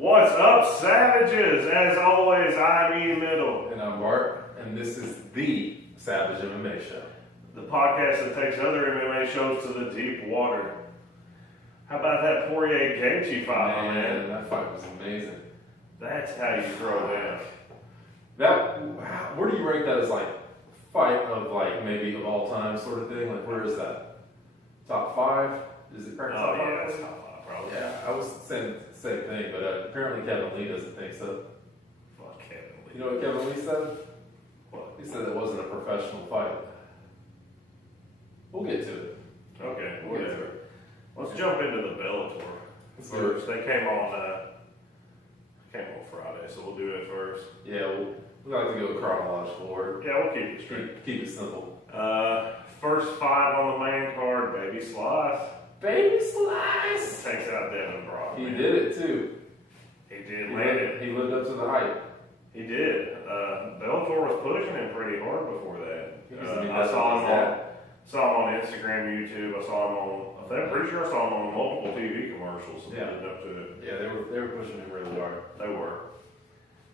What's up, savages? As always, I'm Ian Middle. And I'm Bart, and this is the Savage MMA Show. The podcast that takes other MMA shows to the deep water. How about that Poirier Gaethje fight, man? That fight was amazing. That's how you throw down. Where do you rank that as like fight of like maybe of all time sort of thing? Like where is that? Top 5? Is it top 5? Yeah, it's top 5 probably. Yeah, I was saying the same thing, but apparently Kevin Lee doesn't think so. Fuck Kevin Lee. You know what Kevin Lee said? What? He said it wasn't a professional fight. We'll get to it. Okay, we'll get to it. Let's jump into the Bellator first. They came on Friday, so we'll do it first. Yeah, we like to go chronological order. Yeah, we'll keep it straight. Keep it simple. First fight on the main card, Baby Slice. Baby Slice! Takes out Devin Brock. He did it too. He did land it. He lived up to the hype. He did. Bellator was pushing him pretty hard before that. I saw him on Instagram, YouTube. I saw him on. I'm pretty sure I saw him on multiple TV commercials. Yeah. Leading up to it. Yeah, they were pushing him really hard. They were.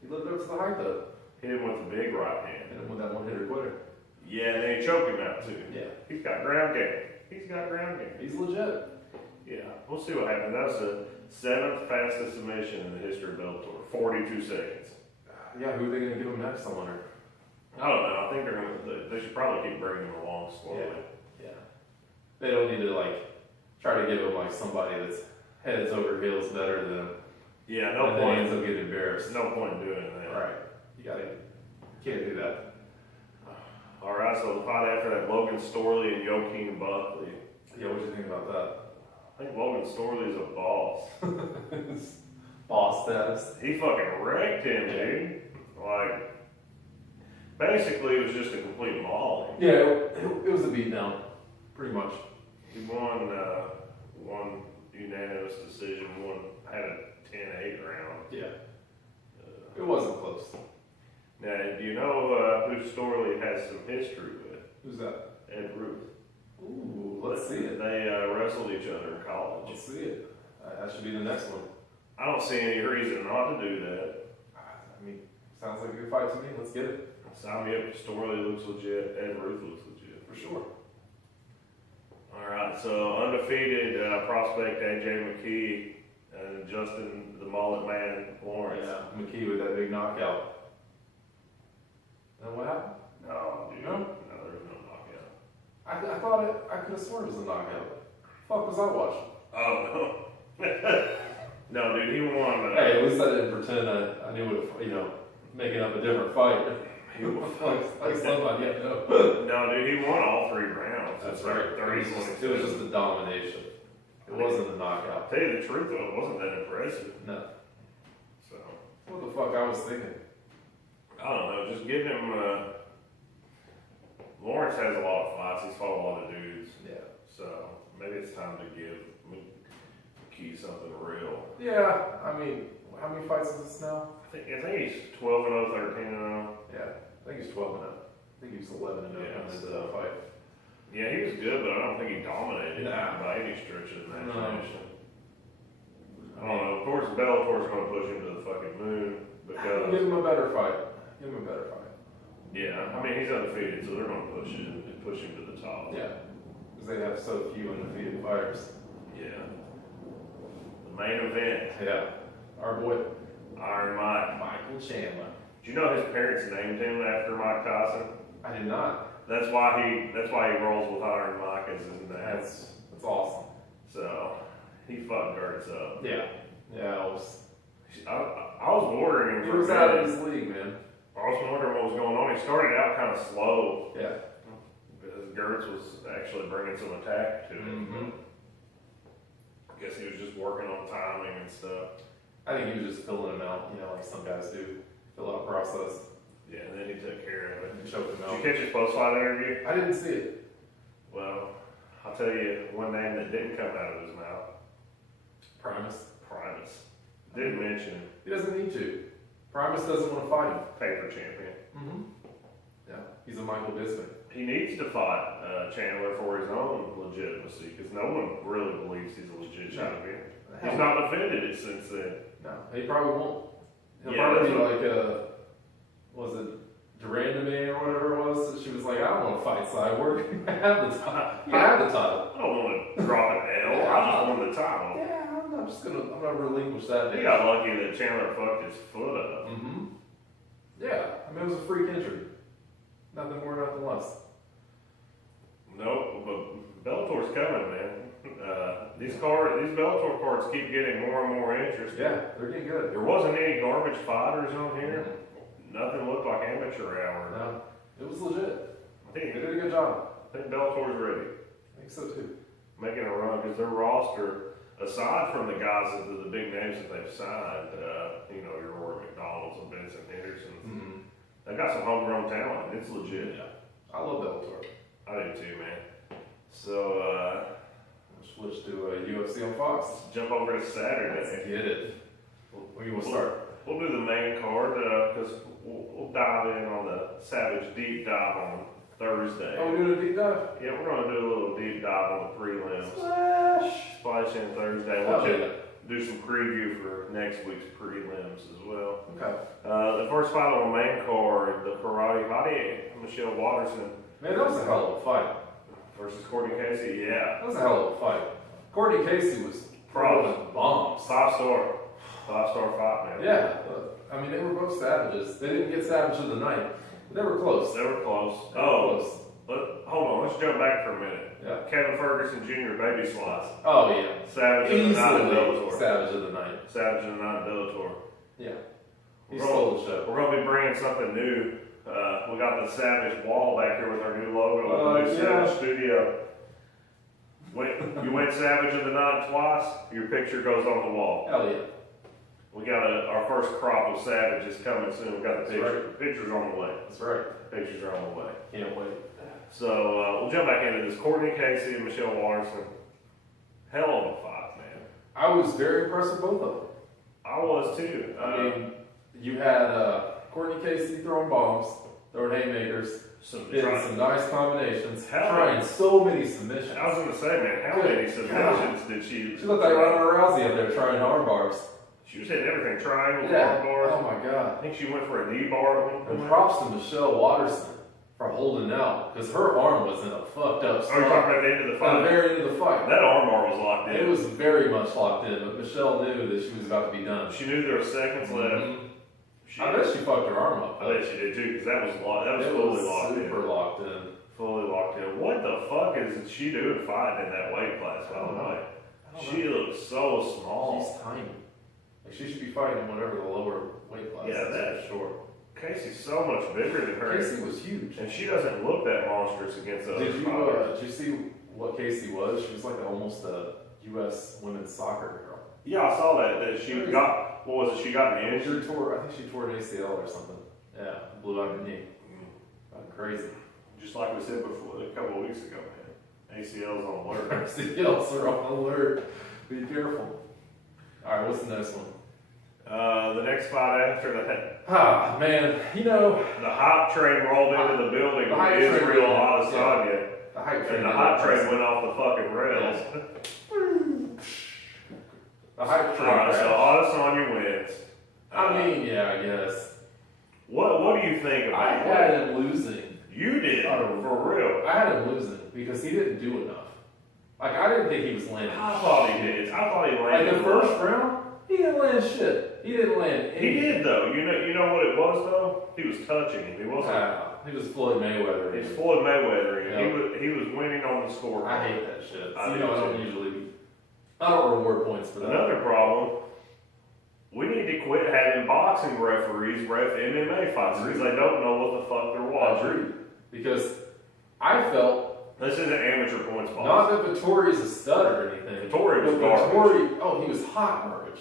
He lived up to the hype though. Hit him with the big right hand. Hit him with that one hitter quitter. Yeah, and then he choked him out too. Yeah. He's got ground game. He's legit. Yeah, we'll see what happens. That was the 7th fastest submission in the history of Bellator. 42 seconds. Yeah, who are they going to give him next? I wonder. I don't know. I think they should probably keep bringing him along slowly. Yeah. They don't need to like try to give him like somebody that's heads over heels better than him. Yeah, no and point. Then ends up getting embarrassed. No point in doing that. Right. You can't do that. All right. So the fight after that, Logan Storley and Joaquin Buckley. Yeah, what do you think about that? I think Logan Storley's a boss. Boss status. He fucking wrecked him, dude. Like, basically, it was just a complete mauling. Yeah, it was a beatdown, pretty much. He won unanimous decision. Had a 10-8 round. Yeah. It wasn't close. Now, do you know who Storley has some history with? Who's that? Ed Ruth. Ooh, let's see it. They wrestled each other in college. Let's see it. That should be the next one. I don't see any reason not to do that. I mean, sounds like a good fight to me. Let's get it. Sign me up. Storley looks legit. Ed Ruth looks legit. For sure. All right, so undefeated prospect AJ McKee and Justin the Mullet Man Lawrence. Yeah, McKee with that big knockout. And what happened? No, dude. No? No, there was no knockout. I thought I could have sworn it was a knockout. Fuck was I watching? Oh, no. No, dude, he won. Hey, at least I didn't pretend I knew what, making up a different fight. like somebody, yeah, no. No, dude, he won all 3 rounds. That's right. 30 It was just a domination. It wasn't a knockout. Tell you the truth, though, it wasn't that impressive. No. So, What the fuck I was thinking? I don't know, just give him, Lawrence has a lot of fights, he's fought a lot of dudes. Yeah. So, maybe it's time to give McKee something real. Yeah, I mean, how many fights is this now? I think he's 12-0, 13-0. Yeah, I think he's 12-0. I think he was 11-0 coming into that fight. Yeah, he was good, but I don't think he dominated by any stretch of the No. imagination. I don't know. Of course, Bellator's going to push him to the fucking moon because Give him a better fight. Give him a better fight. yeah, I mean he's undefeated, so they're going to push him to the top. Yeah, because they have so few undefeated fighters. Yeah. The main event. Yeah, our boy Iron Mike. Michael Chandler. Do you know his parents named him after Mike Tyson? I did not. That's why he rolls with Iron Mike as his name. That's awesome. So he fucked Girtz up. Yeah, I was wondering. he was out of his league, man. I was wondering what was going on. He started out kind of slow. Yeah. Because Girtz was actually bringing some attack to him. Mm-hmm. I guess he was just working on timing and stuff. I think he was just filling him out, like some guys do. Fill out process. Yeah, and then he took care of it. And choked him Did out. you catch his post-fight interview? I didn't see it. Well, I'll tell you one name that didn't come out of his mouth. Primus. Didn't mention him. He doesn't need to. Primus doesn't want to fight him. Paper champion. Mm-hmm. Yeah, he's a Michael Bisping. He needs to fight Chandler for his own legitimacy because no one really believes he's a legit champion. He's not defended it since then. No, he probably won't. He'll Yeah, probably be that's like, was it Durandame or whatever it was? She was like, I don't want to fight Cyborg. I have the title. You have the title. I don't want to drop an L. I just want the title. Yeah, I'm gonna relinquish that. He got lucky that Chandler fucked his foot up. Mm-hmm. Yeah, I mean, it was a freak injury. Nothing more, nothing less. Nope, but Bellator's coming, man. These Bellator cards keep getting more and more interesting. Yeah, they're getting good. There wasn't any garbage fighters on here. Nothing looked like amateur hour. No, it was legit. I think They did a good job. I think Bellator's ready. I think so too. Making a run because their roster, aside from the guys that the big names that they've signed, your Rory McDonald's and Benson Hendersons, they got some homegrown talent. It's legit. Yeah, I love Bellator. I do too, man. So, We'll switch to UFC on Fox. let's jump over to Saturday. Let's get it. Where you want to start? We'll do the main card because we'll dive in on the Savage deep dive on Thursday. Oh, we're doing a deep dive? Yeah, we're going to do a little deep dive on the prelims. Splash in Thursday. We'll do some preview for next week's prelims as well. Okay. The first fight on the main card, the Karate Hottie, Michelle Watterson. Man, that was a hell of a fight. Versus Courtney Casey, yeah. That was a hell of a fight. Courtney Casey was throwing bombs. Five-star fight, man. Yeah, I mean, they were both savages. They didn't get savage of the night, but they were close. They were close. Close. Hold on, let's jump back for a minute. Yeah. Kevin Ferguson Jr., baby slice. Oh, yeah. Savage of the night in Easily Bellator. savage of the night. Savage of the night in Bellator. Yeah. He We're stole the show. We're going to be bringing something new. We got the Savage wall back here with our new logo, the new Savage studio. You went Savage of the night twice, your picture goes on the wall. Hell yeah. We got our first crop of Savages coming soon. We got the picture. Right. Pictures on the way. That's right. Pictures are on the way. Can't wait. So we'll jump back into this. Courtney Casey and Michelle Watterson. Hell of a fight, man. I was very impressed with both of them. I was too. I mean, you had Courtney Casey throwing bombs, throwing haymakers, hitting some nice combinations, trying so many submissions. I was going to say, man, how many submissions did she? She looked like Ronda Rousey up there trying arm bars. She was hitting everything, triangles, Yeah. arm bars. Oh my god. I think she went for a knee bar. And props to Michelle Watterson for holding out, because her arm was in a fucked up spot. Oh, you're talking about the end of the At fight? the very end of the fight. That arm bar was locked in. It was very much locked in, but Michelle knew that she was about to be done. She knew there were seconds left. I bet she fucked her arm up. I bet she did too, because that was locked. That was fully locked in. Super locked in. Fully locked in. What the fuck is she doing fighting in that weight class, by the way? She looks so small. She's tiny. Like, she should be fighting in whatever the lower weight class Yeah, is. that's short. Casey's so much bigger than her. Casey was huge. And she doesn't look that monstrous against other Did fighters. you see what Casey was? She was like almost a U.S. women's soccer girl. Yeah, I saw that she got, what was it, she got an injury? She tore, I think she tore an ACL or something. Yeah, blew out her knee. Crazy. Just like we said before, a couple of weeks ago, man. ACL's on alert. ACLs are on alert. Be careful. All right, what's the next one? The next fight after that, Ah, man, the hype train rolled into the building the with hype train, Israel yeah. Adesanya, The hype train. and the hype train went off the fucking rails. The hype train. Alright, so Adesanya wins. I mean, yeah, I guess. What do you think about I had him losing. You did, for real. I had him losing because he didn't do enough. Like, I didn't think he was landing. I thought he did. I thought he landed. Like, the first round, he didn't land shit. He didn't land anything. He did though. You know what it was though? He was touching him. He wasn't. He was Floyd Mayweather. He's Floyd Mayweather. Yep. He was winning on the score. I hate that shit. I I don't usually. I don't reward points for that. Another problem. We need to quit having boxing referees ref MMA fights because they don't know what the fuck they're watching. Agreed. Because I felt This isn't amateur points boxing. not that Vittori's a stud or anything. Vittori was but garbage. he was hot garbage.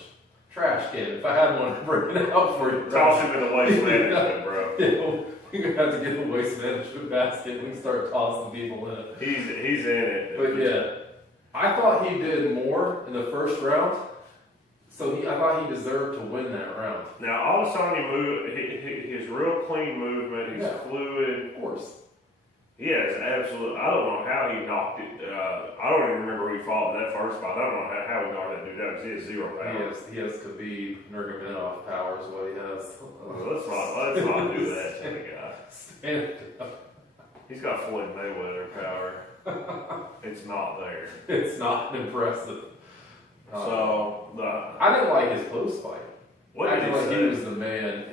Trash can. If I had one to bring it out for you. Toss him in the waste management, bro. We're gonna have to get a waste management basket. We can start tossing people in it. He's in it. But yeah, I thought he did more in the first round, so I thought he deserved to win that round. Now Adesanya his real clean movement. He's fluid. Of course. He has absolute. I don't know how he knocked it. I don't even remember who he fought in that first fight. I don't know how he knocked that dude out because he has zero power. He has Khabib Nurmagomedov power is what he has. Let's not do that to the guy. Stand up. He's got Floyd Mayweather power. It's not there. It's not impressive. So I didn't like his post fight. What I did think he he say? was the man.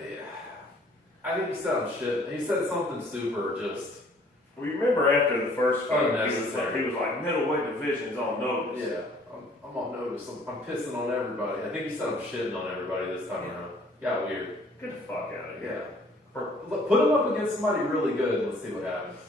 I think he said shit. He said something super just. Remember after the first fight, Unnecessary. he was like, middleweight division's on notice. Yeah, I'm on notice. I'm pissing on everybody. I think he said I'm shitting on everybody this time around. Got weird. Get the fuck out of here. Yeah. Put him up against somebody really good and let's see what happens.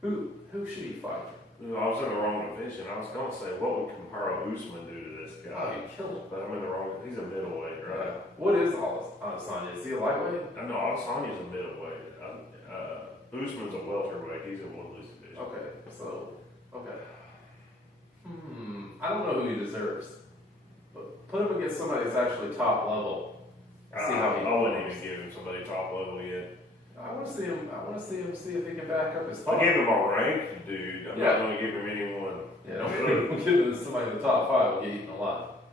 Who should he fight? I was in the wrong division. I was going to say, what would Kamaru Usman do to this Oh, guy? you kill him. But I'm in the wrong. He's a middleweight, right? What is Adesanya? Is he a lightweight? I know Adesanya's a middleweight. Usman's a welterweight. He's a Woodley's division. Okay. I don't know who he deserves. But put him against somebody that's actually top level. See how he I wouldn't even give him somebody top level yet. I want to see him see if he can back up his I'll top. give him a ranked dude. I'm Yeah. not going to give him anyone. Yeah, giving somebody in the top 5 will get eaten a lot.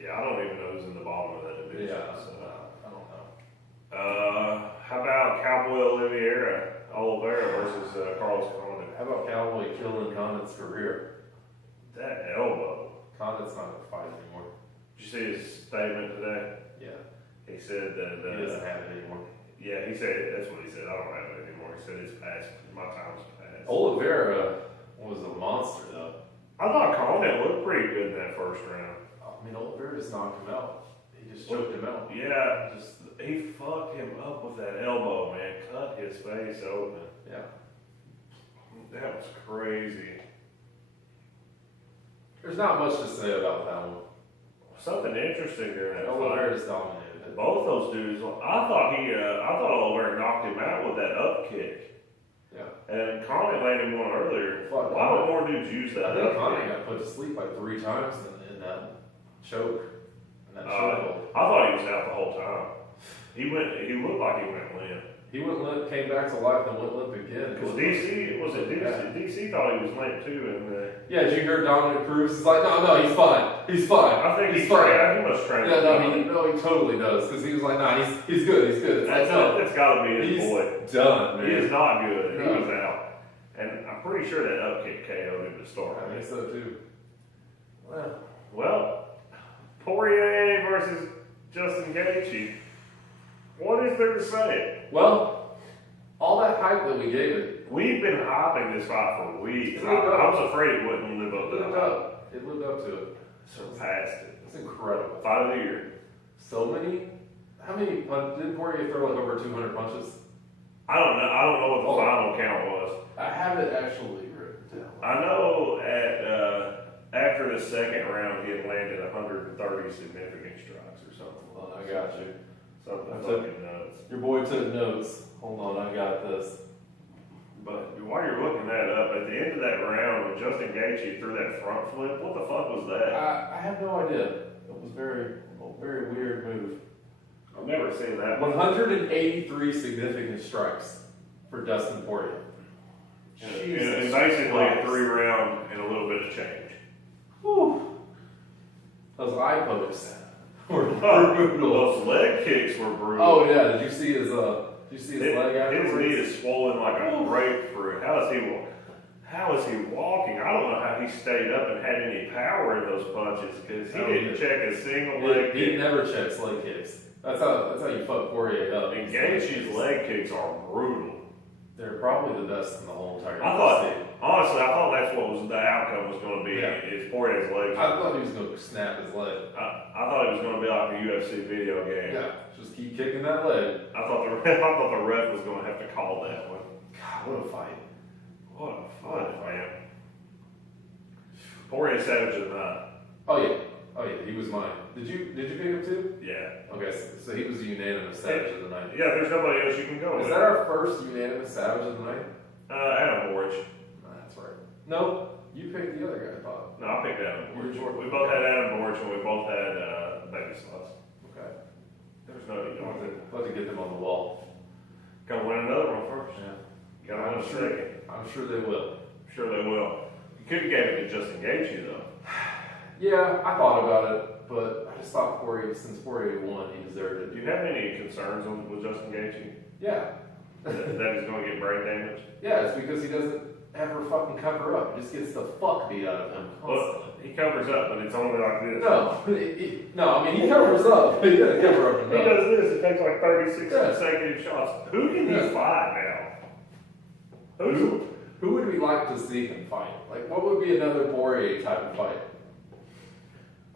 Yeah, I don't even know who's in the bottom of that division. Yeah, So. I don't know. How about Cowboy Oliveira versus Carlos Condit? How about Cowboy killing Condit's career? That elbow. Condit's not going to fight anymore. Did you see his statement today? Yeah, He said that. he doesn't have it anymore. Yeah, he said that's what he said. I don't have it anymore. He said it's past. My time's past. Oliveira was a monster, though. I thought Condit looked pretty good in that first round. I mean, Oliveira just knocked him out. He just choked him out. Yeah, he fucked him up with that elbow, man. Cut his face open. Yeah. That was crazy. There's not much to say about that one. Something interesting during that fight. Oliveira's dominated it. Both those dudes. I thought Oliveira knocked him out with that up kick. Yeah. And Condit landed one earlier. Fuck, Why don't more dudes use that I think up Condit kick? got put to sleep like 3 times in that choke. In that I choke. thought he was out the whole time. He looked like he went limp. He went limp, came back to life, and went limp again. Because DC thought he was limp too, and yeah, did you hear Dominic Cruz? He's like, no, he's fine. He's fine. I think he's fine. He must train. Yeah, he totally does. Because he was like, nah, he's good. He's good. It's like, no, That's got to be his he's boy. done, man. He is not good. No. He was out, and I'm pretty sure that up kick KO'd him to start. I think so too. Well, Poirier versus Justin Gaethje. What is there to say? Well, all that hype that we gave it, We've been hyping this fight for weeks. It I lived up. was afraid it wouldn't live up to the hype. It lived up to it. Surpassed it. It's incredible. Fight of the year. So many. How many? Did Poirier throw like over 200 punches? I don't know what the final count was. I have it actually written down. I know after the second round he had landed 130 significant strikes or something. Hold on, I got you. Something I took- fucking nuts. Your boy took notes. Hold on, I got this. But while you're looking that up, at the end of that round when Justin Gaethje threw that front flip, what the fuck was that? I have no idea. It was a very weird move. I've never seen that. 183 significant strikes for Dustin Poirier. And Jesus basically Christ. a 3-round and a little bit of change. Whew. Those eye pokes were brutal. Those leg kicks were brutal. Oh yeah, did you see his leg afterwards? His knee is swollen like a grapefruit. How is he walking? I don't know how he stayed up and had any power in those punches because he didn't check a single leg He kick. never checks leg kicks. That's how you fuck Poirier up. And Gaethje's leg kicks are brutal. They're probably the best in the whole entire Honestly, I thought that's what the outcome was going to be. Yeah. Is Poirier's legs. I thought he was going to snap his leg. I thought it was going to be like a UFC video game. Yeah, just keep kicking that leg. I thought the ref was going to have to call that one. God, what a fight. What a fight, man. Poirier Savage of the night. Oh yeah, he was mine. Did you pick him too? Yeah. Okay, so he was the unanimous Savage of the night. Yeah, if there's nobody else you can go Is with. that our first unanimous Savage of the night? Adam Borich. That's right. No, you picked the other guy, I thought. No, I picked Adam Borich. We both had Adam Borich and we both had Baby Slots. Okay. There's no need. I'll have to get them on the wall. Gotta win another one first. Yeah. Got on second. I'm sure they will. Sure they will. You could have gave it to Justin Gaethje though. Yeah, I thought about it, but I just thought since Poirier won, he deserved it. Do you have any concerns with Justin Gaethje? Yeah. that he's going to get brain damage? Yeah, it's because he doesn't ever fucking cover up. He just gets the fuck beat out of him constantly. Well, he covers up, but it's only like this. No, I mean, he covers up. He doesn't cover up He enough. does this. It takes like 36 consecutive shots. Who can he fight now? Who would we like to see him fight? Like, what would be another Poirier type of fight?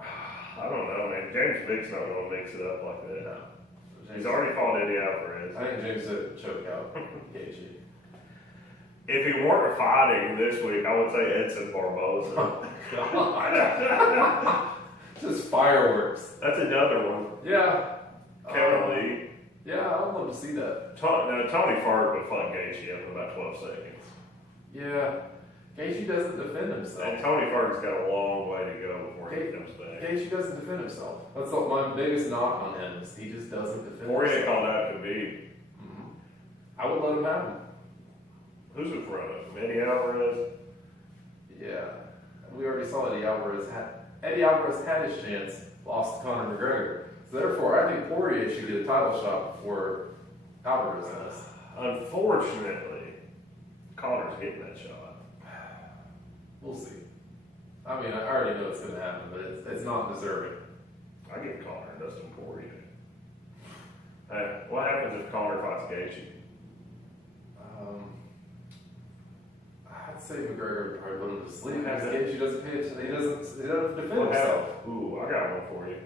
I don't know, man. James Vick's not going to mix it up like that. No. He's already fought Eddie Alvarez. I think James said choke out Gaethje. If he weren't fighting this week, I would say Edson Barboza. God. Just fireworks. That's another one. Yeah. Kevin Lee. Yeah, I would love to see that. Tony Ferg would fight Gaethje in about 12 seconds. Yeah. Gaethje doesn't defend himself. And Tony Ferg's got a long way to go before he comes back. Gaethje doesn't defend himself. That's like my biggest knock on him is he just doesn't defend Poirier himself. called out to be. I would let him have him. Who's in front of him? Eddie Alvarez? Yeah. We already saw Eddie Alvarez had his chance, lost to Conor McGregor. So therefore, I think Poirier should get a title shot before Alvarez does. Unfortunately, Conor's getting that shot. We'll see. I mean, I already know it's going to happen, but it's not deserving. I give Conor and Dustin Poirier. Hey, what happens if Conor fights Gaethje? I'd say McGregor would probably put him to sleep because Gaethje doesn't pay attention. He doesn't defend himself. Ooh, I got one for you.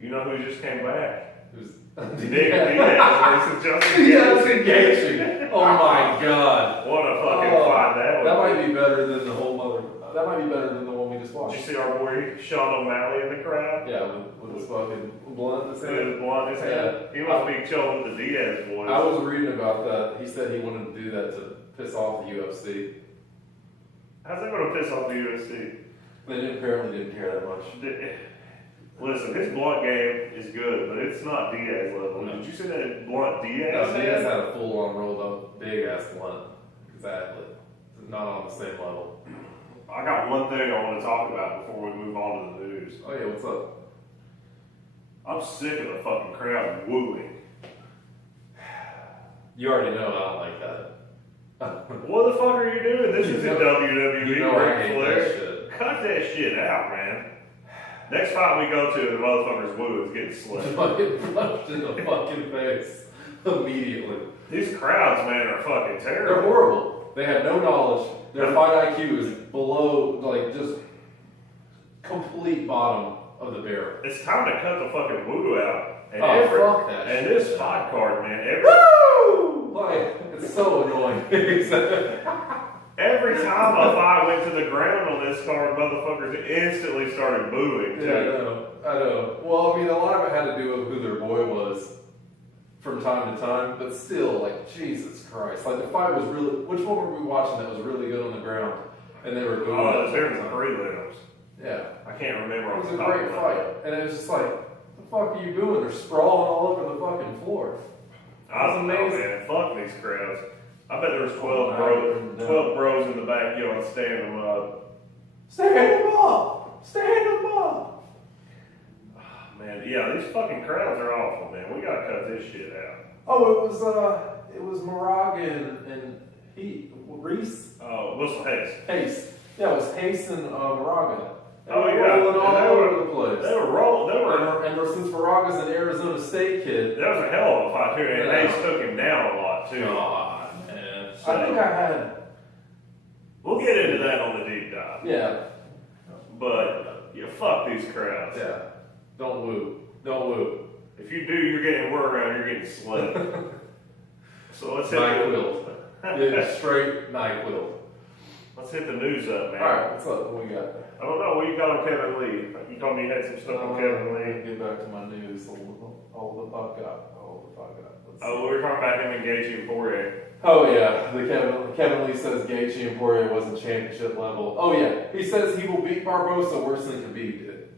You know who just came back? Who's Nick Diaz versus Justin Gaethje. Oh my God! What a fucking fight that was. That might be better than the whole mother. That might be better than the one we just watched. Did you see our boy Sean O'Malley in the crowd? Yeah, with his fucking blunt in his hand. With his blunt in his hand. He must be chilling with the Diaz boys. I was reading about that. He said he wanted to do that to piss off the UFC. How's that going to piss off the UFC? They apparently didn't care that much. Listen, his blunt game is good, but it's not Diaz level. No. Did you see that blunt Diaz? No, Diaz had a full-on rolled up, big-ass blunt. Exactly. It's not on the same level. I got one thing I want to talk about before we move on to the news. Oh yeah, what's up? I'm sick of the fucking crowd wooing. You already know I don't like that. What the fuck are you doing? This is a WWE. You know I hate that shit. Cut that shit out, man. Next fight we go to, the motherfuckers woo is getting slipped. Fucking punched in the fucking face immediately. These crowds, man, are fucking terrible. They're horrible. They have no knowledge. Their fight IQ is below, like, just complete bottom of the barrel. It's time to cut the fucking woo out. And fuck that and shit. this fight card, man, Woo! Like, it's so annoying. every time a fight went to the ground on this card, motherfuckers instantly started booing, too. Yeah, I know. Well, I mean, a lot of it had to do with who their boy was from time to time, but still, like, Jesus Christ. Like, the fight was really... Which one were we watching that was really good on the ground? And they were booing. Oh, it was during the prelims. Yeah. I can't remember. It was a great fight. And it was just like, what the fuck are you doing? They're sprawling all over the fucking floor. I don't know, man. Fuck these crowds. I bet there was 12 bros in the backyard standing them up. Stand them up! Stand them up! Man, yeah, these fucking crowds are awful, man. We gotta cut this shit out. Oh, it was Moraga and Reese? Oh, Wilson Hayes. Hayes. Yeah, it was Hayes and Moraga. Oh, yeah. Rolling all over the place. They were rolling. And since Moraga's an Arizona State kid. That was a hell of a fight, too. And Yeah. Hayes took him down a lot, too. God, man. I think I had... We'll get into that on the deep dive. Yeah. But, yeah, fuck these crowds. Yeah. Don't woo. Don't woo. If you do, you're getting word around, you're getting slept. So let's hit NyQuil. Yeah, straight NyQuil. Let's hit the news up, man. Alright, what's up? What we got? I don't know, what you got on Kevin Lee? You told me you had some stuff on Kevin Lee. Get back to my news. All the fuck up. Let's see. Oh, we were talking about him and Gaethje and Poirier. Oh yeah, Kevin Lee says Gaethje and Poirier wasn't championship level. Oh yeah, he says he will beat Barboza worse than Khabib did.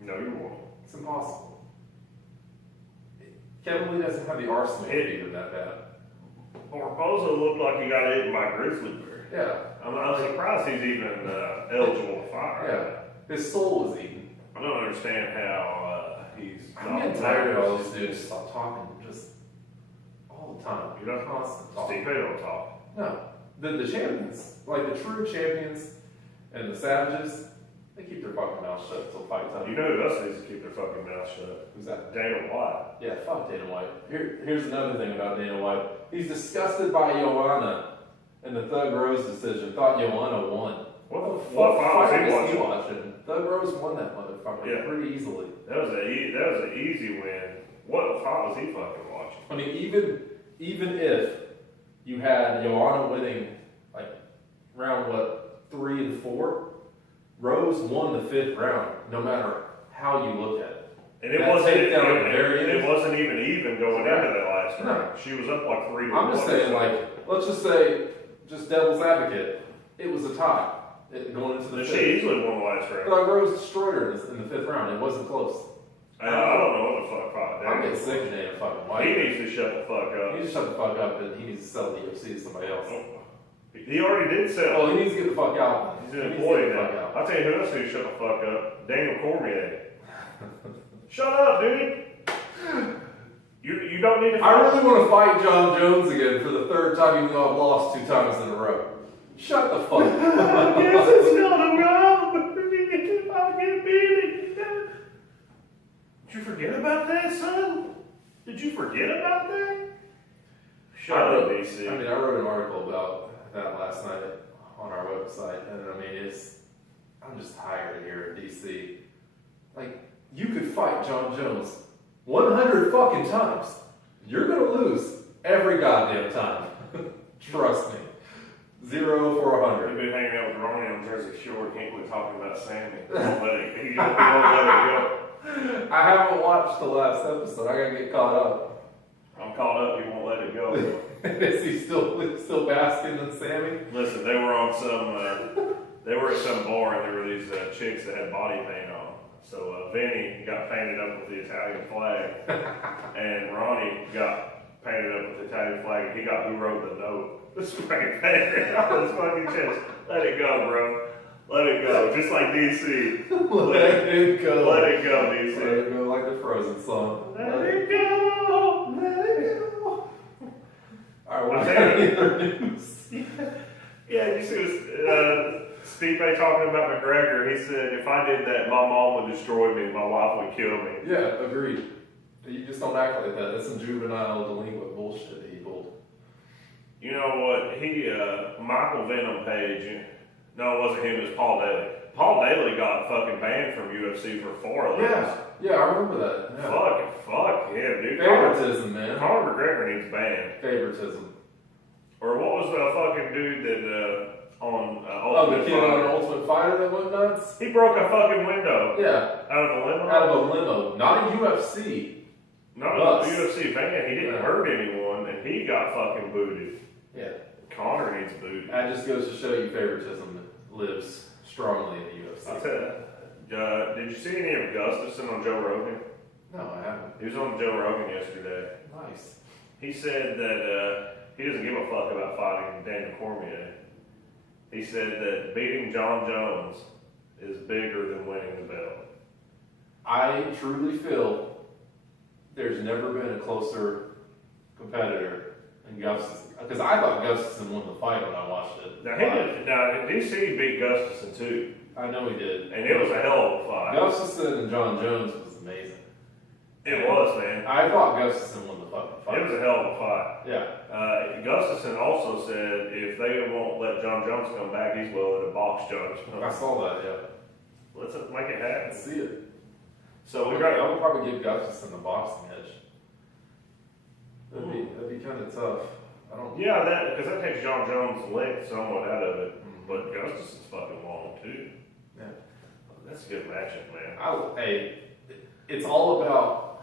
No, you won't. It's impossible. Kevin Lee doesn't have the arsenal to beat him that bad. Barboza looked like he got eaten by a grizzly bear. Yeah. I'm surprised he's even eligible to fight. Yeah. His soul was eaten. I don't understand how he's. I'm getting tired of all these dudes stop talking just all the time. You know, constant talking. Steve don't talk. No. The champions, like the true champions and the savages, they keep their fucking mouth shut until fight time. You know who else needs to keep their fucking mouth shut? Who's that? Dana White. Yeah, fuck Dana White. Here's another thing about Dana White. He's disgusted by Joanna and the Thug Rose decision. Thought Joanna won. What fight was he watching? watching? Thug Rose won that motherfucker pretty easily. That was an easy win. What fight was he fucking watching? I mean, even if you had Joanna winning like round 3 and 4, Rose won the 5th round, no matter how you look at it. And it wasn't even going into that last round. She was up like 3-1. I'm just saying, like, let's just say, just devil's advocate, it was a tie going into the 5th. She easily won the last round. But Rose destroyed her in the 5th round. It wasn't close. I don't know what the fuck fight. I'm getting sick of Dana fucking White. He needs to shut the fuck up. He needs to shut the fuck up, and he needs to sell the UFC to somebody else. He already did sell. Oh, he needs to get the fuck out. He's an employee now. I'll tell you who else needs to shut the fuck up. Daniel Cormier. Shut up, dude. You don't need to fight. I really want to fight John Jones again for the 3rd time, even though I've lost 2 times in a row. Shut the fuck up. I guess it's gonna run. I'll get beat. Did you forget about that, son? Did you forget about that? Shut up, DC. I wrote an article about that last night on our website, and I'm just tired of hearing DC. Like, you could fight John Jones 100 fucking times. You're gonna lose every goddamn time. Trust me. 0 for 100. You've been hanging out with Ronnie on Jersey Shore. Can't quit talking about Sammy. He won't let it go. I haven't watched the last episode. I gotta get caught up. I'm caught up. He won't let it go. Is he still basking in Sammy? Listen, they were on some. They were at some bar and there were these chicks that had body paint on. So Vinny got painted up with the Italian flag, and Ronnie got painted up with the Italian flag. And he got who wrote the note. Spray painted on his fucking chest. Let it go, bro. Let it go. Just like DC. Let it go. Let it go, DC. Let it go like the Frozen song. Let it go. Let it go. Alright, what's news? Yeah, did you see Stipe talking about McGregor? He said, if I did that, my mom would destroy me and my wife would kill me. Yeah, agreed. You just don't act like that. That's some juvenile delinquent bullshit that he pulled. You know what? Michael Venom Page, no, it wasn't him, it was Paul Daly. Paul Daly got fucking banned from UFC for 4 Olympics. Yeah, I remember that. Yeah. Fuck him, dude. Favoritism, man. Conor McGregor needs banned. Favoritism. Or what was the fucking dude that, on the kid on Ultimate Fighter that went nuts? He broke a fucking window. Yeah. Out of a limo? Out of a limo. Not a UFC. Not a UFC fan. He didn't hurt anyone, and he got fucking booted. Yeah. Conor needs booted. That just goes to show you favoritism lives strongly in the UFC. I'll tell you, did you see any of Gustafson on Joe Rogan? No, I haven't. He was on Joe Rogan yesterday. Nice. He said that he doesn't give a fuck about fighting Daniel Cormier. He said that beating John Jones is bigger than winning the belt. I truly feel there's never been a closer competitor than Gustafson. Because I thought Gustafson won the fight when I watched it. Now, DC beat Gustafson too. I know he did. And it was a hell of a fight. Gustafson and John Jones was amazing. It was, man. I thought Gustafson won the fucking fight. It was a hell of a fight. Yeah. Gustafson also said if they won't let John Jones come back, he's willing to box John Jones. I saw that, yeah. Let's make it happen. Let's see it. So I would probably give Gustafson the boxing edge. That'd be kind of tough. Yeah, because that takes John Jones' length somewhat out of it. But Gustafson's fucking long too. Yeah. That's a good matchup, man. Hey, it's all about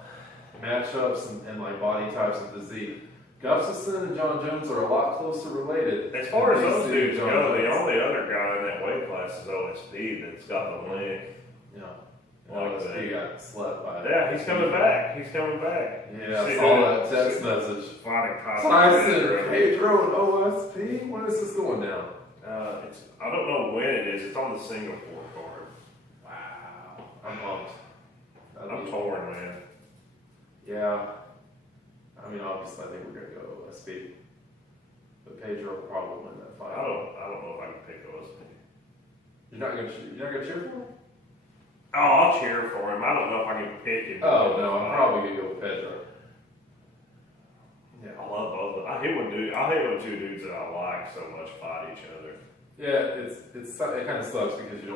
matchups and like body types and physique. Gustafson and John Jones are a lot closer related. As far as those dudes go, the only other guy in that weight class is OSP that's got the length. Yeah. He got slept by. Yeah, he's coming back. He's coming back. Yeah, I saw that text message. Tyson, Pedro, and OSP. When is this going down? I don't know when it is. It's on the Singapore card. Wow, I'm pumped. I'm torn, man. Yeah, I mean, obviously, I think we're gonna go OSP, but Pedro will probably win that fight. I don't know if I can pick OSP. You're not gonna cheer for him? Oh, I'll cheer for him. I don't know if I can pick him. Oh no, I'm probably gonna go with Pedro. Yeah, I love both of them. I hate when two dudes that I like so much fight each other. Yeah, it kind of sucks because you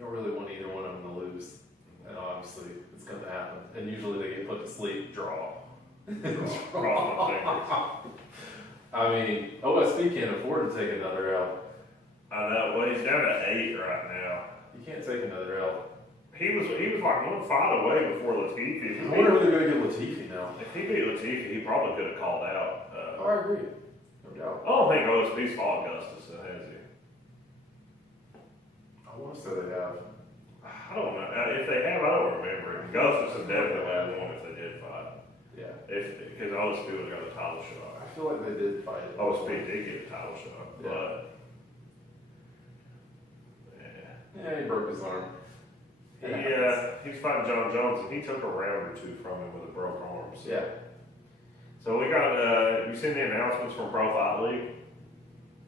don't really want either one of them to lose, and obviously it's going to happen. And usually they get put to sleep. Draw. Cross my fingers. I mean, OSP can't afford to take another L. I know. Well, he's down to 8 right now. You can't take another L. He was like 1 fight away before Latifi. I wonder if they're going to get Latifi now. If he beat Latifi, he probably could have called out. I agree. No doubt. I don't think OSP's fought Gustafson, has he? I want to say they have. I don't know. If they have, I don't remember. Gustafson definitely won if they did fight. Yeah. Because OSP would have got a title shot. I feel like they did fight. OSP did get a title shot, Yeah. but Yeah, he broke his arm. He's fighting John Jones, and he took a round or 2 from him with a broken arm. So. Yeah. So we got. Have you seen the announcements from Pro Fight League?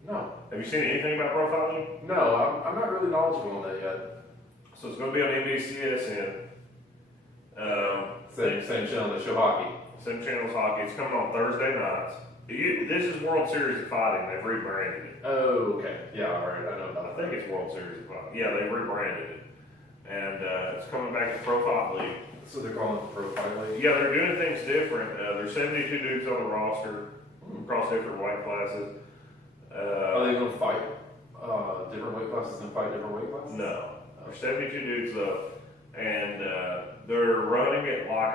No. Have you seen anything about Pro Fight League? No, I'm not really knowledgeable on that yet. So it's going to be on NBCSN. Same channel that show hockey. Same channel's hockey. It's coming on Thursday nights. This is World Series of Fighting. They've rebranded it. Oh, okay. Yeah, all right. I know about I think it's World Series of Fighting. Yeah, they've rebranded it. And it's coming back to Pro Fight League. So they're calling it the Pro Fight League? Yeah, they're doing things different. There's 72 dudes on the roster across different weight classes. Are they going to fight different weight classes and fight different weight classes? No. There's 72 dudes though. And they're running it like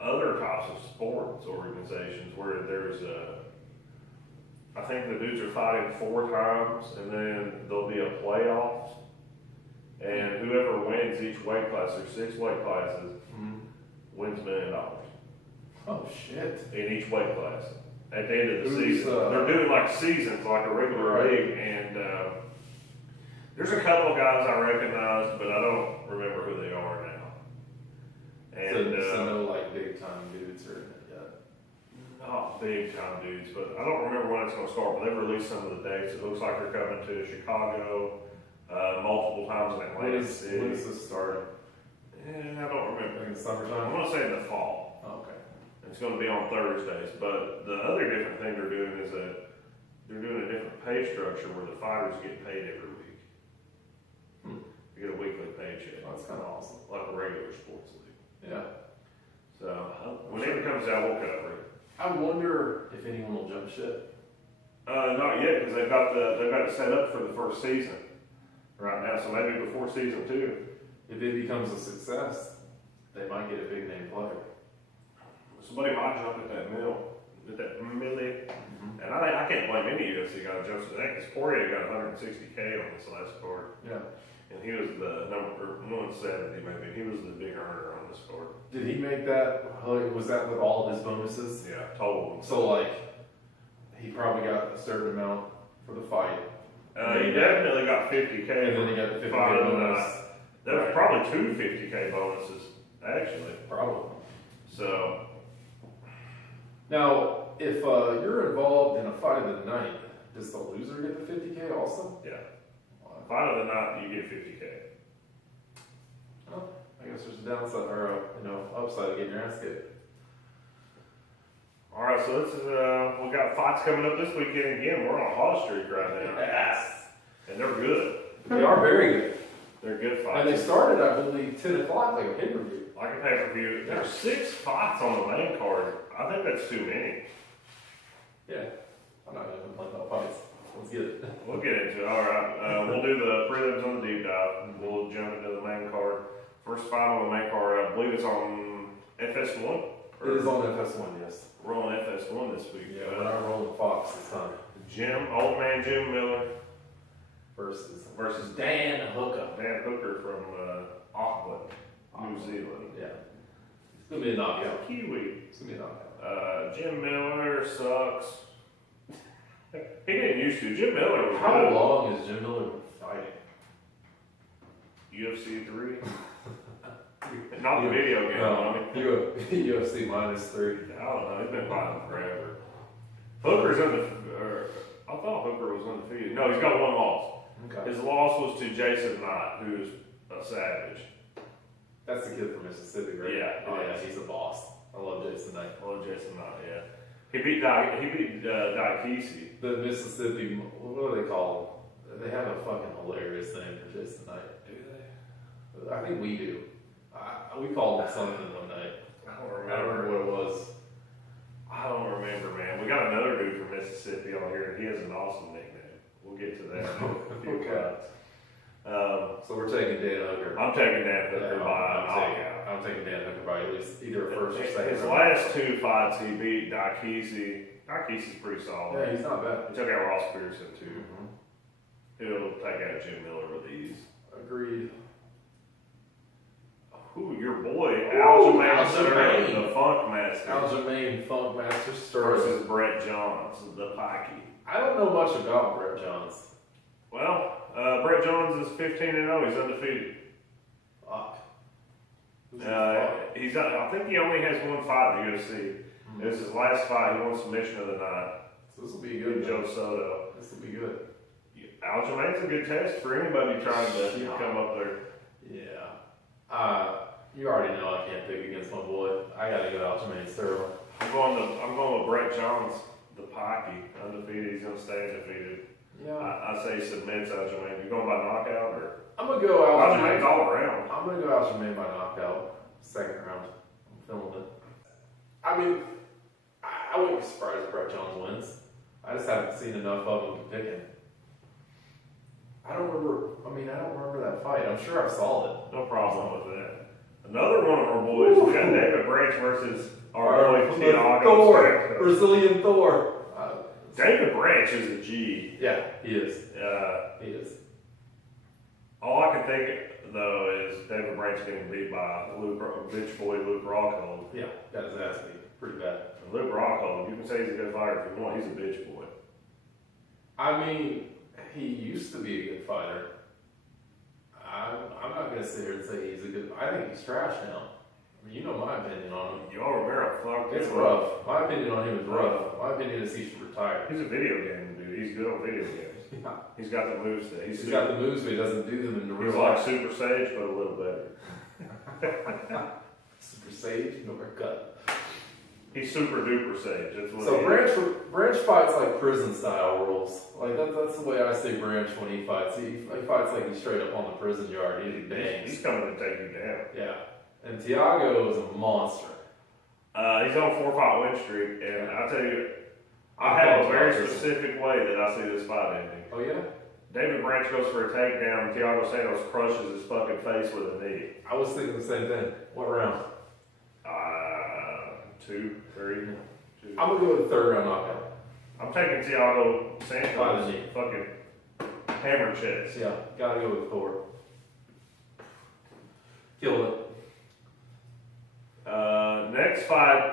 other types of sports organizations where there's I think the dudes are fighting 4 times and then there'll be a playoffs. And whoever wins each weight class, there's 6 weight classes, wins $1 million. Oh, shit. In each weight class. At the end of the season. They're doing like seasons, like a regular league. And there's a couple of guys I recognize, but I don't remember who they are now. And so no like big time dudes or anything yet? Not big time dudes, but I don't remember when it's going to start. But they've released some of the dates. It looks like they're coming to Chicago. Multiple times in Atlantic City. When is this starting? I don't remember. In the summertime? I'm going to say in the fall. Oh, okay. It's going to be on Thursdays. But the other different thing they're doing is that they're doing a different pay structure where the fighters get paid every week. You get a weekly paycheck. Oh, that's kind of awesome. Like a regular sports league. Yeah. So whenever it comes out, we'll cover it. I wonder if anyone will jump ship. Not yet, because they've got it set up for the first season right now. So maybe before season 2. If it becomes a success, they might get a big name player. Somebody might jump at that millie. And I can't blame any UFC guy who jumps at that because Poirier got 160K on this last card. Yeah. And he was the number 170 maybe. He was the big earner on this card. Did he make that? Was that with all of his bonuses? Yeah, total. So like, he probably got a certain amount for the fight. He definitely got 50K. And then he got the 50K bonus. That was probably 2 50K bonuses, actually. Probably. So. Now, if you're involved in a fight of the night, does the loser get the 50K also? Yeah. Fight of the night, you get 50K. Well, I guess there's a downside or upside of getting your ass kicked. All right, so this is we got fights coming up this weekend again. We're on a hot streak right now. Yes. And they're good. They are very good. They're good fights. And they started, I believe, 10 o'clock like a pay-per-view. Like a pay-per-view. There's 6 fights on the main card. I think that's too many. Yeah. I'm not going to complain about fights. Let's get it. We'll get into it. All right. We'll do the prelims on the deep dive. We'll jump into the main card. First fight on the main card, I believe it's on FS1. It is on FS1, yes. We're on FS1 this week. Yeah, we're not rolling Fox this time. Old man Jim Miller versus Dan Hooker. Dan Hooker from Auckland, New Zealand. Yeah. It's going to be a knockout. Kiwi. It's going to be a knockout. Jim Miller sucks. He didn't used to. Jim Miller was How good. long is Jim Miller fighting? UFC 3? Not the video game, No, I mean. UFC -3. I don't know, he's been fighting forever. Hooker's I thought Hooker was undefeated. No, he's got one loss. Okay. His loss was to Jason Knight, who's a savage. That's the kid from Mississippi, right? Yeah, Oh, it yeah, is. he's a boss. I love Jason Knight. I love Jason Knight, yeah. He beat Gaethje. The Mississippi, what do they call them? They have a fucking hilarious name for Jason Knight. Do they? I think we do. We called him something one night. I don't I don't remember what it was. I don't remember, man. We got another dude from Mississippi on here, and he has an awesome nickname. We'll get to that in a few Okay. minutes. So we're taking Dan Hooker. I'm taking Dan Hooker Yeah, by knockout. I'm taking Dan Hooker by at least either a first or second. His round. last two fights, he beat Gaethje. Gaethje's pretty solid. Yeah, he's not bad. He took out Ross Pearson too. Mm-hmm. He'll take out Jim Miller with ease. Agreed. Ooh, your boy Ooh, Aljamain Sterling, Aljamain. the Funk Master, Aljamain Funk Master Sterling. versus Brett Johns, the Pikey. I don't know much about Brett Johns. Well, Brett Johns is 15-0. He's undefeated. Fuck. Who's he fought? I think he only has one fight in the UFC. Mhm. It was his last fight. He won submission of the night. So this will be Beat good. Joe Soto. This will be good. Aljamain's a good test for anybody trying to Yeah. come up there. Yeah. You already know I can't pick against my boy. I gotta go Aljamain Sterling. I'm going with Brett Johns, the Pikey, undefeated. He's gonna stay undefeated. Yeah. I say he submits Aljamain. You going by knockout or? I'm gonna go Aljamain's Aljamain. all around. I'm gonna go Aljamain by knockout. Second round. I'm feeling it. I mean, I wouldn't be surprised if Brett Johns wins. I just haven't seen enough of him to pick him. I don't remember that fight. I'm sure I saw it. No problem with that. Another one of our boys. We got David Branch versus our boy Thiago. Thor. Santos. Brazilian Thor. David Branch is a G. Yeah, he is. He is. All I can think though is David Branch getting beat by bitch boy Luke Rockhold. Yeah, got his ass beat pretty bad. And Luke Rockhold, you can say he's a good fighter if you want. He's a bitch boy. I mean, he used to be a good fighter. I'm not gonna sit here and say he's a good. I think he's trash now. I mean, you know my opinion on him. Y'all Romero, fuck. It's rough. My opinion on him is rough. My opinion is he should retire. He's a video game dude. He's good on video games. Yeah. He's got the moves that He's got the moves, but he doesn't do them in the He's real like life. Super Sage, but a little better. Super Sage, no haircut. He's super duper Sage. That's what So he is. Branch fights like prison style rules. Like that's the way I see Branch when he fights. He fights like he's straight up on the prison yard. He bangs. He's coming to take you down. Yeah. And Thiago is a monster. He's on a 4-fight win streak, and I tell you, I have a very specific way that I see this fight ending. Oh yeah? David Branch goes for a takedown, and Thiago Santos crushes his fucking face with a knee. I was thinking the same thing. What round? 2, 3, 2. I'm gonna go with the third round knockout. I'm taking Thiago By the Santos knee. fucking hammer chest. Yeah, gotta go with Thor. Killed it. Next fight,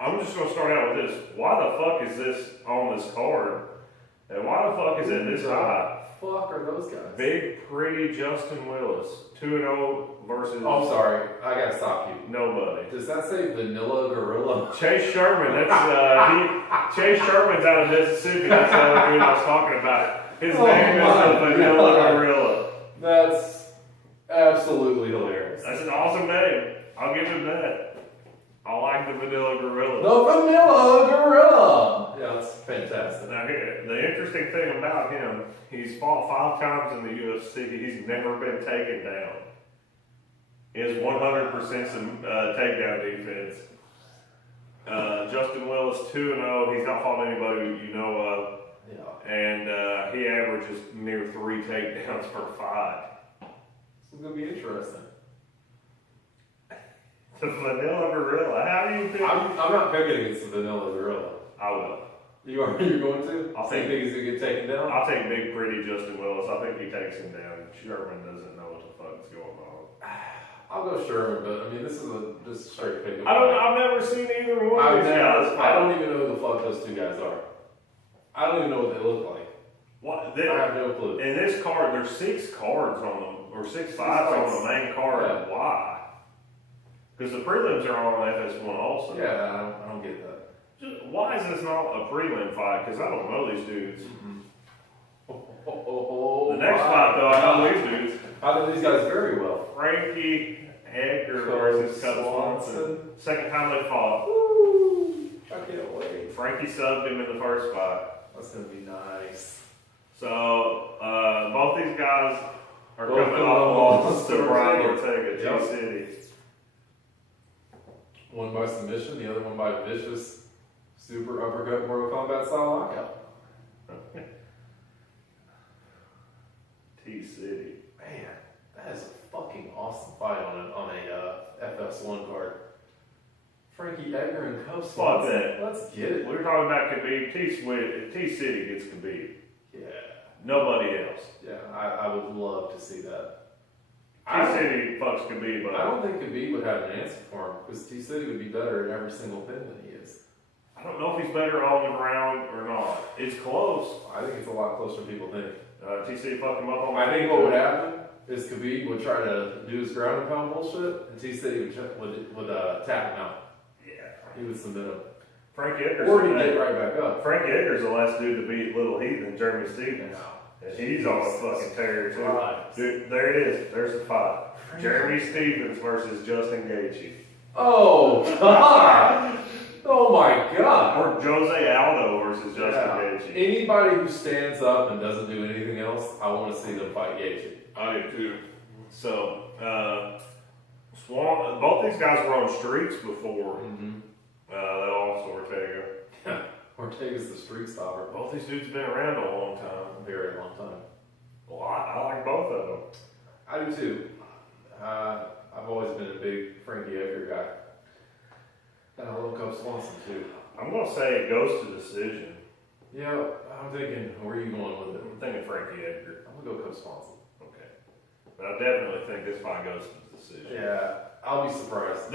I'm just gonna start out with this. Why the fuck is this on this card? And why the fuck is it this high? Fuck are those guys? Big, pretty Justin Willis, 2-0 versus Oh, sorry. I gotta stop you. nobody. Does that say Vanilla Gorilla? Chase Sherman, Chase Sherman's out of Mississippi. That's the other dude I was talking about. His Oh name is my the Vanilla God. Gorilla. That's absolutely hilarious. That's an awesome name. I'll give him that. I like the Vanilla Gorilla. The Vanilla Gorilla! Yeah, that's fantastic. Now, here, the interesting thing about him, he's fought 5 times in the UFC. He's never been taken down. He has 100% some takedown defense. Justin Willis, 2-0. He's not fought anybody you know of. Yeah. And he averages near 3 takedowns per fight. This is gonna be interesting. The Vanilla Gorilla. How do you pick? I'm not picking against the Vanilla Gorilla. I will. You're going to? I'll think he's gonna get taken down? I'll take big, pretty Justin Willis. I think he takes him down. Sherman doesn't know what the fuck's going on. I'll go Sherman, but I mean, this is just a straight pick. I've never seen either one of these guys. I don't even know who the fuck those two guys are. I don't even know what they look like. What? I have no clue. In this card, there's 6 cards on them, or 6 fights on the main card. Yeah. Why? Because the prelims are on FS1 also. Yeah, I don't get that. Why is this not a prelim fight? Because I don't know these dudes. The next fight, though, I know these dudes. I know these guys very well. Frankie Edgar versus Cub Swanson. Second time they fought. Woo! I can't wait. Frankie subbed him in the first fight. That's going to be nice. So, both these guys are Both coming off losses to Brian Ortega. Ortega, T-City. One by submission, the other one by vicious super uppercut Mortal Kombat style knockout. T-City. Man, that is a fucking awesome fight on a FS1 card. Frankie Edgar and Cub Swanson. that. Let's get it. We were talking about Khabib. T-City gets Khabib. Yeah. Nobody else. Yeah, I would love to see that. T-City fucks Khabib I up. don't think Khabib would have an answer for him because T-City would be better at every single pin than he is. I don't know if he's better on the ground or not. It's close. I think it's a lot closer than people think. T-City fucked him up on I think what would happen is Khabib would try to do his ground and pound bullshit, and T-City would tap him out. Yeah. He would submit him. Frankie Edgar's Or he'd get right back up. Frankie Edgar's the last dude to beat Little Heathen, Jeremy Stevens. And he's on a fucking tear too. Right. Dude, there it is. There's the fight. Jeremy Stevens versus Justin Gaethje. Oh God! Oh my God! Or Jose Aldo versus Justin Gaethje. Anybody who stands up and doesn't do anything else, I want to see them fight Gaethje. I do too. So, both these guys were on streaks before. They lost Ortega. Ortega's the streak stopper. Both these dudes have been around a long time. Very long time. Well, I like both of them. I do too. I've always been a big Frankie Edgar guy. And I love Cub Swanson too. I'm going to say it goes to decision. Yeah, I'm thinking, where are you going with it? I'm thinking Frankie Edgar. I'm going to go Cub Swanson. Okay. But I definitely think this fight goes to decision. Yeah, I'll be surprised.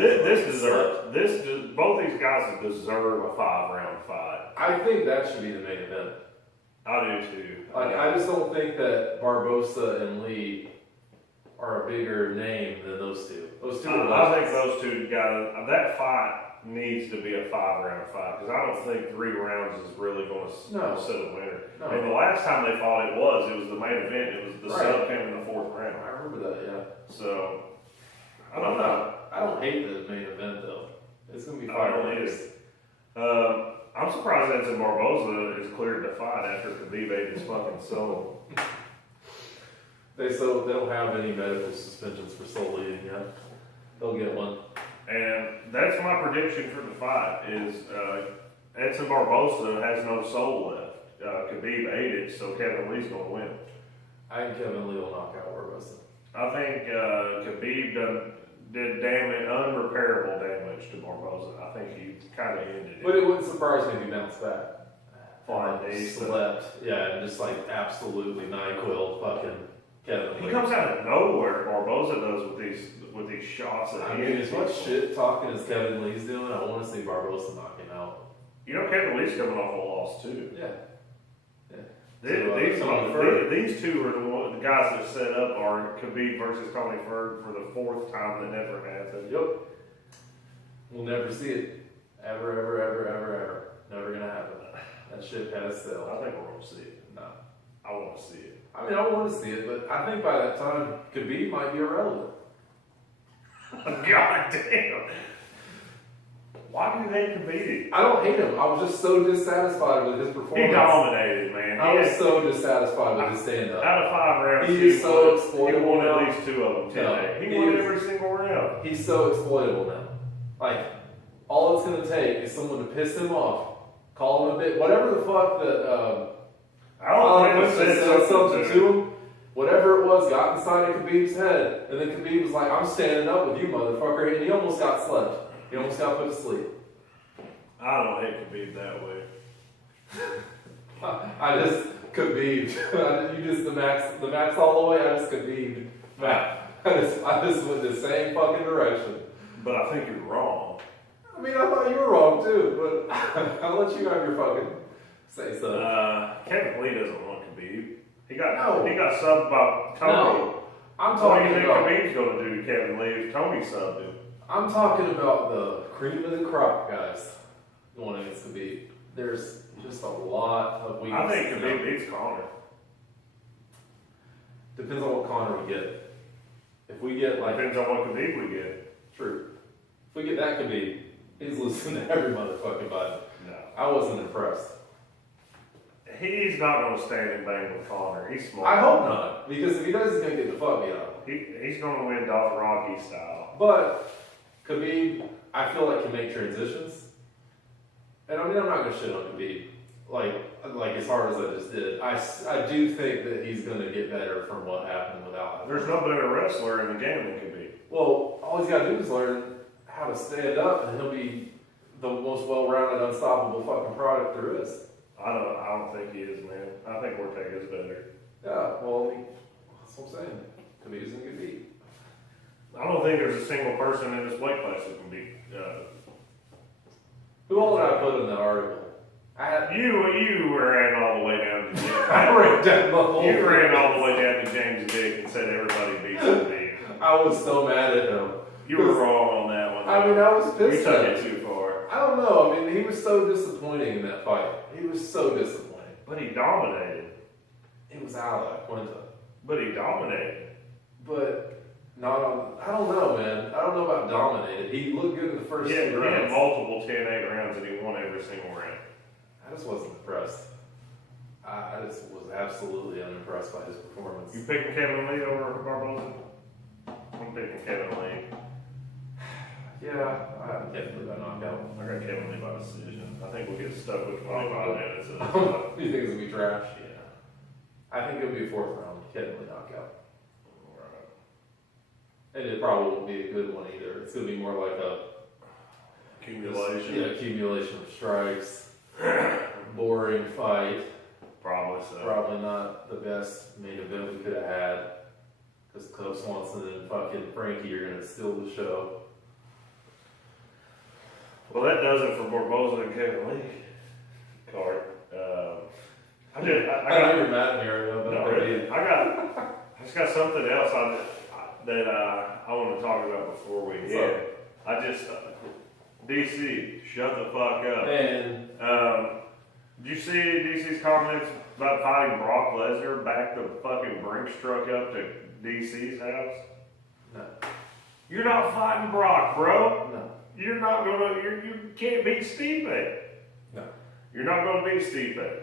Both these guys deserve a 5-round fight. I think that should be the main event. I do too. I just don't think that Barboza and Lee are a bigger name than those two. Those two are I think those two guys, that fight needs to be a 5-round fight because I don't think 3 rounds is really going to set a winner. No. I mean, the last time they fought, it was the main event. It was the sub came in the 4th round. I remember that, yeah. So, I don't know. I don't hate the main event though. It's going to be I fire. don't either. I'm surprised Edson Barboza is cleared to fight after Khabib ate his fucking soul. They don't have any medical suspensions for soul eating yet. They'll get one. And that's my prediction for the fight is Edson Barboza has no soul left. Khabib ate it, so Kevin Lee's going to win. I think Kevin Lee will knock out Barboza. I think Khabib did unrepairable damage to Barboza. I think he kind of ended it. But it wouldn't surprise me if he bounced back. Flying And days. slept. Yeah, and just like absolutely NyQuil fucking Kevin Lee. He comes out of nowhere, Barboza does with these shots that I he mean, hits as much people. shit talking as Kevin Lee's doing, I want to see Barboza knock him out. You know, Kevin Lee's coming off a loss too. Yeah. These two are the guys that set up are Khabib versus Tony Ferg for the 4th time that never happened. Yep. We'll never see it. Ever, ever, ever, ever, ever. Never gonna happen. That ship has sailed. I think we're going to see it. No. I want to see it. I mean, I want to see it, but I think by that time, Khabib might be irrelevant. God damn. Why do you hate Khabib? I don't hate him. I was just so dissatisfied with his performance. He dominated, man. I was so dissatisfied with his stand-up. Out of 5 rounds, He is so exploitable He won now. at least 2 of them today. He won every single round. He's so exploitable now. Like, all it's going to take is someone to piss him off, call him a bit, whatever the fuck that, I don't think said said something to him. Whatever it was, got inside of Khabib's head. And then Khabib was like, I'm standing up with you, motherfucker. And he almost got slept. He almost got put to sleep. I don't hate Khabib that way. I just Khabib. You just the max all the way. I just Khabib. I just went the same fucking direction. But I think you're wrong. I mean, I thought you were wrong too, but I'll let you have your fucking say so. Kevin Lee doesn't want Khabib. He got subbed by Tony. No, I'm What do talking you think about. Khabib's going to do to Kevin Lee if Tony subbed him? I'm talking about the cream of the crop guys going against Khabib. There's just a lot of weakness. I think Khabib beats Conor. Depends on what Conor we get. If we get like Depends on what Khabib we get. true. If we get that Khabib, he's losing to every motherfucking body. No. I wasn't impressed. He's not going to stand and bang with Conor. He's smart. I hope not, because if he does, he's gonna get the fuck beat out of him. He's going to win Dothraki style. But Khabib, I feel like can make transitions. And I mean, I'm not gonna shit on Khabib like as hard as I just did. I do think that he's gonna get better from what happened without him. There's no better wrestler in the game than Khabib. Well, all he's gotta do is learn how to stand up, and he'll be the most well-rounded, unstoppable fucking product there is. I don't think he is, man. I think Ortega's better. Yeah, well, that's what I'm saying. Khabib's gonna get beat. I don't think there's a single person in this weight class who can beat. Who all did I put in that article? You ran all the way down to James. I ran down the whole You ran all the way down to James Dick and said everybody beats Khabib. I was so mad at him. You were wrong on that one. I mean, I was You pissed took at it him. too far. I don't know. I mean, he was so disappointing in that fight. He was so disappointing. But he dominated. It was out of Quinta. But he dominated. But not on. I don't know, man. I don't know about dominated. He looked good in the first He had 2 rounds. multiple 10-8 rounds and he won every single round. I just wasn't impressed. I just was absolutely unimpressed by his performance. You picking Kevin Lee over Barboza? I'm picking Kevin Lee. Yeah, I definitely by knockout. I got Kevin Lee by decision. I think we'll get stuck with 25 minutes of this. You think it's gonna be trash? Yeah. I think it'll be a 4th round. Kevin Lee knockout. Right. And it probably won't be a good one either. It's gonna be more like a Accumulation. Yeah, accumulation of strikes. Boring fight. Probably so. Probably not the best main event we could have had. Because Cub Swanson and fucking Frankie are gonna steal the show. Well, that does it for Barboza and Kevin Lee. Card. I know you're mad at me right now, but no, really. I just got something else that I want to talk about before we end. DC, shut the fuck up. And did you see DC's comments about fighting Brock Lesnar back the fucking Brinks truck up to DC's house? no. You're not fighting Brock, bro. No. You're not gonna. You can't beat Stipe. No. You're not gonna beat Stipe.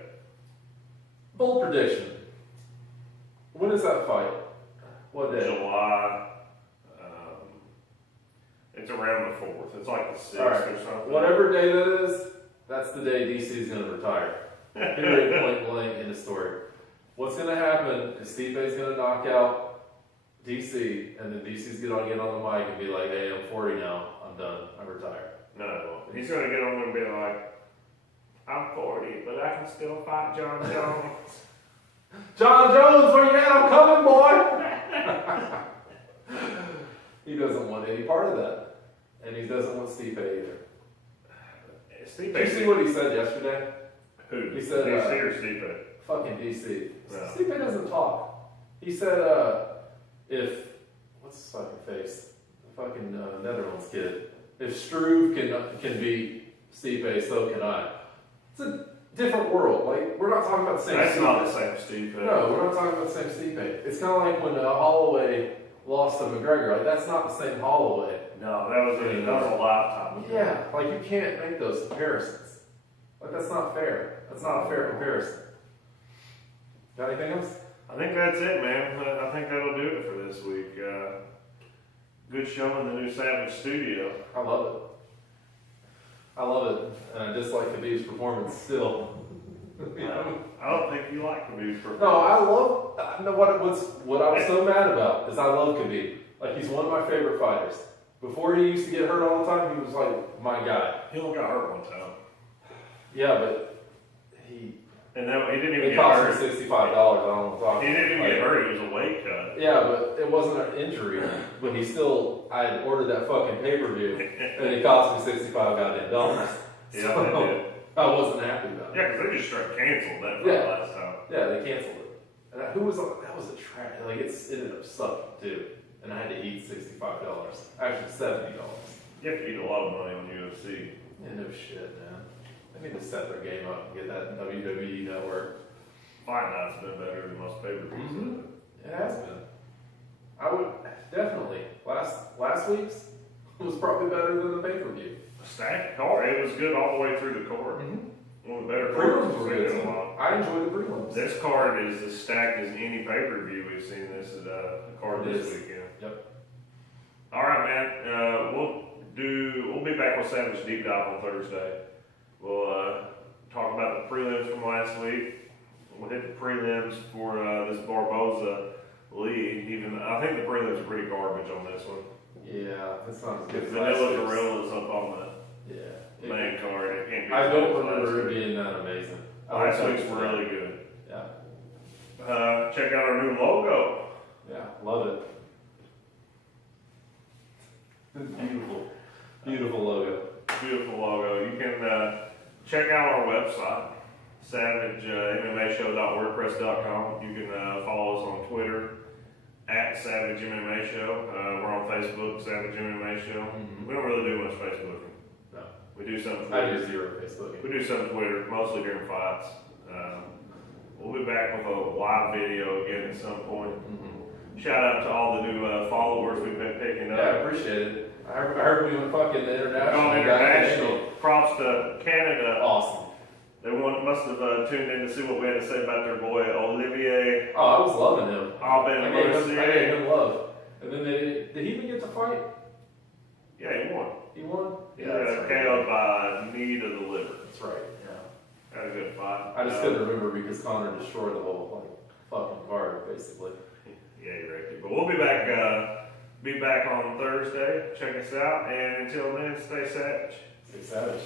Bold prediction. When is that fight? What day? July. It's around the 4th. It's like the 6th Alright. or something. Whatever day that is, that's the day DC is going to retire. Period, point blank, in the story. What's going to happen is Stipe's going to knock out DC, and then DC's going to get on the mic and be like, hey, I'm 40 now. I'm done. I'm retired. No, he's gonna get on and be like, I'm 40, but I can still fight John Jones. John Jones, where you at? I'm coming, boy! He doesn't want any part of that. And he doesn't want Stipe either. Stipe. Did you see what he said yesterday? Who? He said, DC or Stipe? Fucking DC. No. Stipe doesn't talk. He said, if, what's his fucking face? The fucking Netherlands kid. If Struve can beat Stipe, so can I. It's a different world. Like, we're not talking about the same That's Stipe. not the same Stipe. No, we're not talking about the same Stipe. It's kind of like when Holloway lost to McGregor. Like, that's not the same Holloway. No, that was a lifetime ago. Yeah, like you can't make those comparisons. Like that's not fair. That's not a fair comparison. Got anything else? I think that's it, man. I think that'll do it for this week. Good show in the new Savage studio. I love it. I love it. And I dislike Khabib's performance still. I don't think you like Khabib's performance. No, I love. No, what I was so mad about is I love Khabib. Like he's one of my favorite fighters. Before he used to get hurt all the time, he was like my guy. He only got hurt one time. Yeah, but he And then he didn't even It get cost hurt. me $65. I don't know what I'm He talking didn't even about. get hurt. It was a weight cut. Yeah, but it wasn't an injury. But he still, I had ordered that fucking pay-per-view, and it cost me $65 goddamn dollars. Yeah, So, they did. I wasn't happy about it. Yeah, because they just straight canceled that Yeah. last time. Yeah, they canceled it. And who was on? That was a trash. Like it ended up sucking too. And I had to eat $65. Actually, $70. You have to eat a lot of money on UFC. Yeah, no shit, man. They need to step their game up and get that WWE network. Fight Night's been better than most pay-per-views. Mhm. It has been. I would definitely. Last week's was probably better than the pay-per-view. Stacked card. It was good all the way through the card. One of the better cards Prelims we've were seen good in a too. while. I enjoyed the prelims. This card is as stacked as any pay-per-view we've seen. This is a card It this is. weekend. Yep. All right, man. We'll be back with Savage Deep Dive on Thursday. We'll talk about the prelims from last week. We'll hit the prelims for this Barboza league. Even I think the prelims are pretty garbage on this one. Yeah, that's not as good as Vanilla last week's. Gorilla's up on Yeah. the main card. It can't be I as don't good as remember last it week. being that amazing. Last week's were really good. Yeah. Check out our new logo. Yeah, love it. Beautiful. Beautiful logo. Beautiful logo. You can check out our website, SavageMMAShow.wordpress.com. You can follow us on Twitter at Savage MMA Show. We're on Facebook, Savage MMA Show. We don't really do much Facebooking. No. We do some I Twitter. do zero Facebook. We do some Twitter, mostly during fights. We'll be back with a live video again at some point. Shout out to all the new followers we've been picking up. Yeah, I appreciate it. I heard we went fucking international. On international, props to Canada. Awesome. They must have tuned in to see what we had to say about their boy Olivier Oh, I was loving him. I Aubin gave Mercier. him love. And then did he even get to fight? Yeah, he won. He won? He got KO'd by knee to the liver. That's right, yeah. Had a good fight. I just couldn't remember because Connor destroyed the whole fucking card, basically. Yeah, you're right. But we'll be back on Thursday. Check us out. And until then, stay savage. Stay savage.